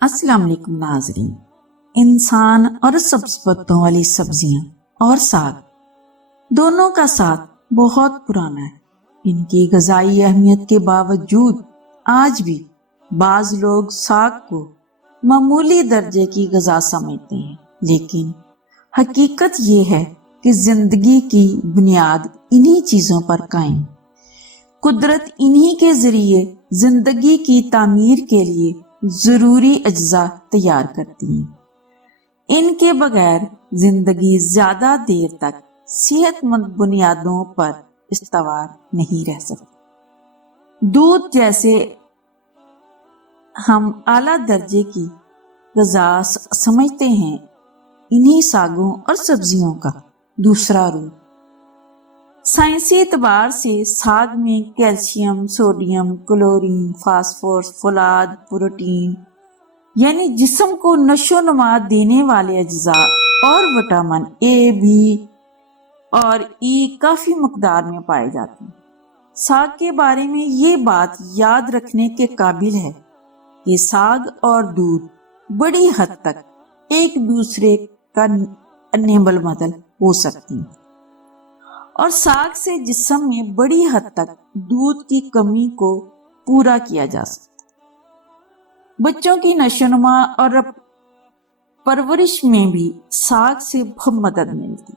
السلام علیکم ناظرین۔ انسان اور سبز پتوں والی سبزیاں اور ساگ دونوں کا ساتھ بہت پرانا ہے۔ ان کی غذائی اہمیت کے باوجود آج بھی بعض لوگ ساگ کو معمولی درجے کی غذا سمجھتے ہیں، لیکن حقیقت یہ ہے کہ زندگی کی بنیاد انہی چیزوں پر قائم۔ قدرت انہی کے ذریعے زندگی کی تعمیر کے لیے ضروری اجزاء تیار کرتی ہیں۔ ان کے بغیر زندگی زیادہ دیر تک صحت مند بنیادوں پر استوار نہیں رہ سکتی۔ دودھ جیسے ہم اعلیٰ درجے کی غذا سمجھتے ہیں، انہی ساگوں اور سبزیوں کا دوسرا روپ۔ سائنسی اعتبار سے ساگ میں کیلشیم، سوڈیم، کلورین، فاسفورس، فولاد، پروٹین یعنی جسم کو نشو و نما دینے والے اجزاء اور وٹامن اے، بی اور ای کافی مقدار میں پائے جاتے ہیں۔ ساگ کے بارے میں یہ بات یاد رکھنے کے قابل ہے کہ ساگ اور دودھ بڑی حد تک ایک دوسرے کا نیبل بدل ہو سکتی ہیں، اور ساگ سے جسم میں بڑی حد تک دودھ کی کمی کو پورا کیا جا سکتا۔ بچوں کی نشوونما اور پرورش میں بھی ساگ سے بہت مدد ملتی،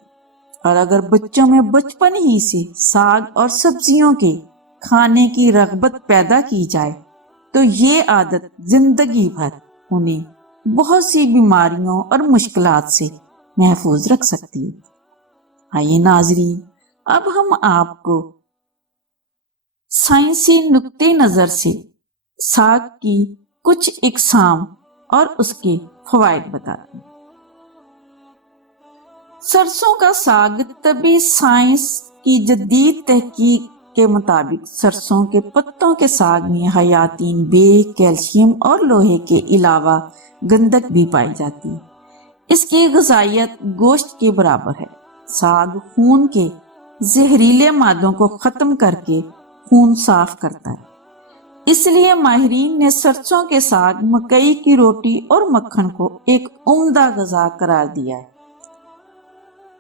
اور اگر بچوں میں بچپن ہی سے ساگ اور سبزیوں کے کھانے کی رغبت پیدا کی جائے تو یہ عادت زندگی بھر انہیں بہت سی بیماریوں اور مشکلات سے محفوظ رکھ سکتی ہے۔ آئیے ناظرین، اب ہم آپ کو سائنسی نقطہ نظر سے ساگ کی کچھ اقسام اور اس کے فوائد بتاتے ہیں۔ سرسوں کا ساگ طبی سائنس کی جدید تحقیق کے مطابق سرسوں کے پتوں کے ساگ میں حیاتین بے، کیلشیم اور لوہے کے علاوہ گندھک بھی پائی جاتی ہے۔ اس کی غذائیت گوشت کے برابر ہے۔ ساگ خون کے زہریلے مادوں کو ختم کر کے خون صاف کرتا ہے، اس لیے ماہرین نے سرسوں کے ساگ، مکئی کی روٹی اور مکھن کو ایک عمدہ غذا قرار دیا ہے۔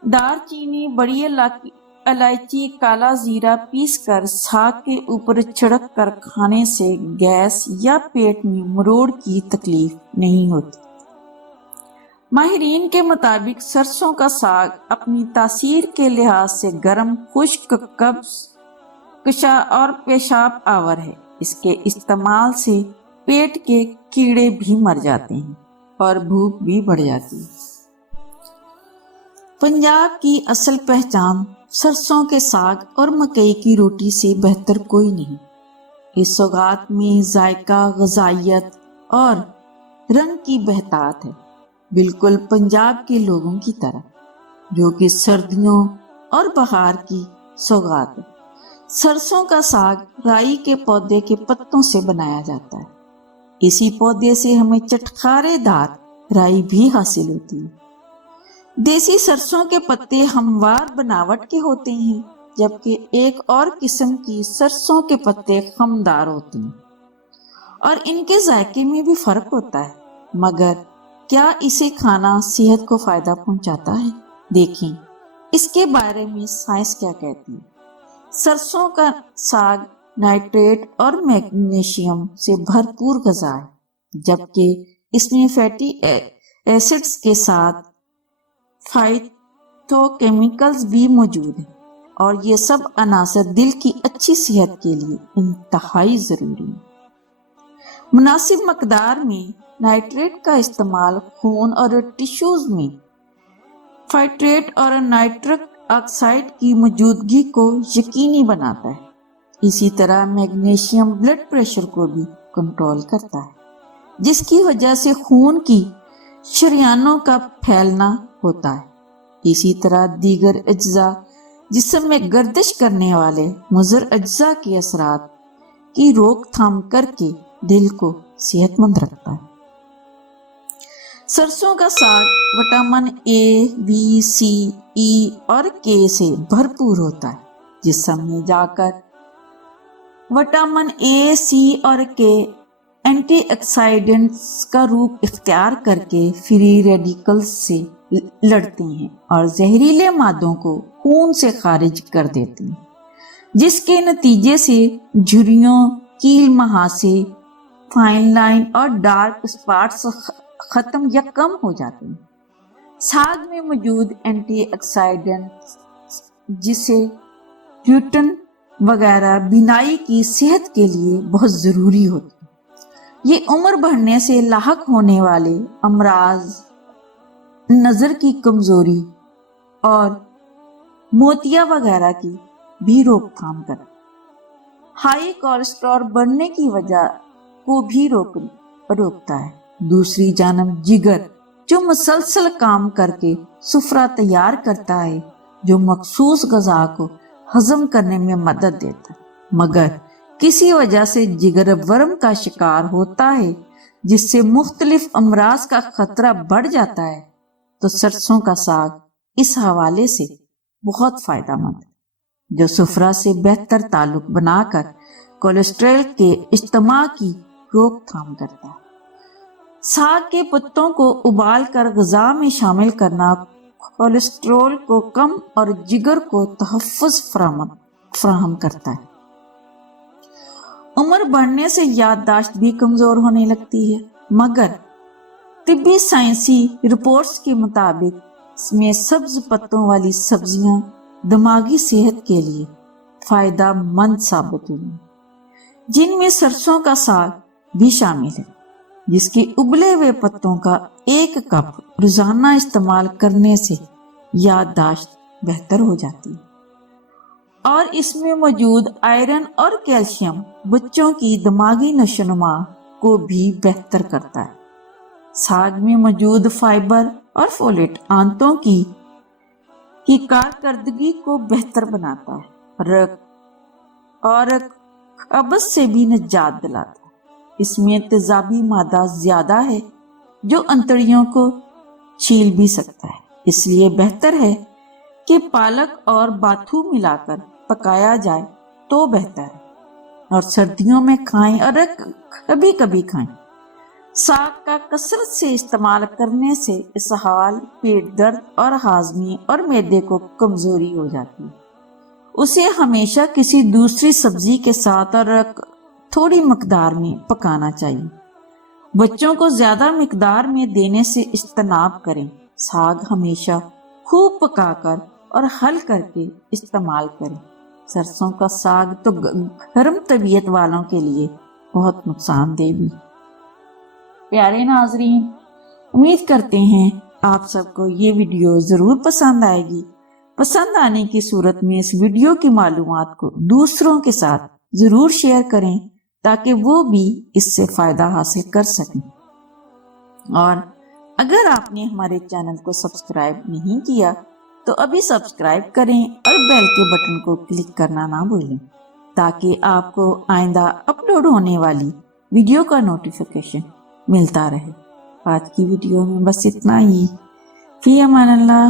دار چینی، بڑی الائچی، کالا زیرہ پیس کر ساگ کے اوپر چھڑک کر کھانے سے گیس یا پیٹ میں مروڑ کی تکلیف نہیں ہوتی۔ ماہرین کے مطابق سرسوں کا ساگ اپنی تاثیر کے لحاظ سے گرم، خشک، قبض کشا اور پیشاب آور ہے۔ اس کے استعمال سے پیٹ کے کیڑے بھی مر جاتے ہیں اور بھوک بھی بڑھ جاتی ہے۔ پنجاب کی اصل پہچان سرسوں کے ساگ اور مکئی کی روٹی سے بہتر کوئی نہیں۔ اس سوغات میں ذائقہ، غذائیت اور رنگ کی بہتات ہے، بالکل پنجاب کے لوگوں کی طرح، جو کہ سردیوں اور بہار کی سوغات ہے۔ سرسوں کا ساگ رائی کے پودے کے پتوں سے بنایا جاتا ہے۔ اسی پودے سے ہمیں چٹخارے دار رائی بھی حاصل ہوتی ہے۔ دیسی سرسوں کے پتے ہموار بناوٹ کے ہوتے ہیں، جبکہ ایک اور قسم کی سرسوں کے پتے خمدار ہوتے ہیں، اور ان کے ذائقے میں بھی فرق ہوتا ہے۔ مگر کیا اسے کھانا صحت کو فائدہ پہنچاتا ہے؟ دیکھیں اس کے بارے میں سائنس کیا کہتی ہے۔ سرسوں کا ساگ نائٹریٹ اور میگنیشیم سے بھرپور غذا ہے، جبکہ اس میں فیٹی ایسڈز کے ساتھ فائٹو کیمیکلز بھی موجود ہیں، اور یہ سب عناصر دل کی اچھی صحت کے لیے انتہائی ضروری ہیں۔ مناسب مقدار میں نائٹریٹ کا استعمال خون اور ٹشوز میں فائٹریٹ اور نائٹرک آکسائڈ کی موجودگی کو یقینی بناتا ہے۔ اسی طرح میگنیشیم بلڈ پریشر کو بھی کنٹرول کرتا ہے، جس کی وجہ سے خون کی شریانوں کا پھیلنا ہوتا ہے۔ اسی طرح دیگر اجزاء جسم میں گردش کرنے والے مضر اجزاء کے اثرات کی روک تھام کر کے دل کو صحت مند رکھتا ہے۔ سرسوں کا ساگ وٹامن اے، بی، سی، ای اور کے سے بھرپور ہوتا ہے۔ جسم میں جا کر وٹامن اے، سی اور کے اینٹی آکسیڈنٹس کا روپ اختیار کر کے فری ریڈیکلز سے لڑتے ہیں اور زہریلے مادوں کو خون سے خارج کر دیتے ہیں، جس کے نتیجے سے جھریوں، کیل مہاسے، فائن لائن اور ڈارک اسپاٹس ختم یا کم ہو جاتے ہیں۔ ساگ میں موجود اینٹی آکسیڈنٹس جیسے ریوٹن وغیرہ بینائی کی صحت کے لیے بہت ضروری ہوتے ہیں۔ یہ عمر بڑھنے سے لاحق ہونے والے امراض، نظر کی کمزوری اور موتیا وغیرہ کی بھی روک تھام کرتا ہے۔ ہائی کولیسٹرول بڑھنے کی وجہ کو بھی روکتا ہے۔ دوسری جانب جگر، جو مسلسل کام کر کے سفرہ تیار کرتا ہے، جو مخصوص غذا کو ہضم کرنے میں مدد دیتا ہے، مگر کسی وجہ سے جگر ورم کا شکار ہوتا ہے جس سے مختلف امراض کا خطرہ بڑھ جاتا ہے، تو سرسوں کا ساگ اس حوالے سے بہت فائدہ مند ہے، جو سفرہ سے بہتر تعلق بنا کر کولیسٹرول کے اجتماع کی روک تھام کرتا ہے۔ ساگ کے پتوں کو ابال کر غذا میں شامل کرنا کولیسٹرول کو کم اور جگر کو تحفظ فراہم کرتا ہے۔ عمر بڑھنے سے یادداشت بھی کمزور ہونے لگتی ہے، مگر طبی سائنسی رپورٹس کے مطابق اس میں سبز پتوں والی سبزیاں دماغی صحت کے لیے فائدہ مند ثابت ہوئی، جن میں سرسوں کا ساگ بھی شامل ہے، جس کے ابلے ہوئے پتوں کا 1 کپ روزانہ استعمال کرنے سے یادداشت بہتر ہو جاتی ہے، اور اس میں موجود آئرن اور کیلشیم بچوں کی دماغی نشوونما کو بھی بہتر کرتا ہے۔ ساگ میں موجود فائبر اور فولیٹ آنتوں کی کارکردگی کو بہتر بناتا ہے اور قبض سے بھی نجات دلاتا ہے۔ اس میں تیزابی مادہ زیادہ ہے جو انتڑیوں کو چھیل بھی سکتا ہے، اس لیے بہتر ہے کہ پالک اور باتھو ملا کر پکایا جائے تو بہتر ہے، اور سردیوں میں کھائیں اور کبھی کبھی کھائیں۔ ساگ کا کثرت سے استعمال کرنے سے اسہال، پیٹ درد اور ہاضمے اور معدے کو کمزوری ہو جاتی ہے۔ اسے ہمیشہ کسی دوسری سبزی کے ساتھ اور تھوڑی مقدار میں پکانا چاہیے۔ بچوں کو زیادہ مقدار میں دینے سے اجتناب کریں۔ ساگ ہمیشہ خوب پکا کر اور حل کر کے استعمال کریں۔ سرسوں کا ساگ تو گرم طبیعت والوں کے لیے بہت نقصان دہ بھی۔ پیارے ناظرین، امید کرتے ہیں آپ سب کو یہ ویڈیو ضرور پسند آئے گی۔ پسند آنے کی صورت میں اس ویڈیو کی معلومات کو دوسروں کے ساتھ ضرور شیئر کریں تاکہ وہ بھی اس سے فائدہ حاصل کر سکیں۔ اور اگر آپ نے ہمارے چینل کو سبسکرائب نہیں کیا تو ابھی سبسکرائب کریں اور بیل کے بٹن کو کلک کرنا نہ بھولیں تاکہ آپ کو آئندہ اپلوڈ ہونے والی ویڈیو کا نوٹیفیکیشن ملتا رہے۔ آج کی ویڈیو میں بس اتنا ہی۔ فی امان اللہ۔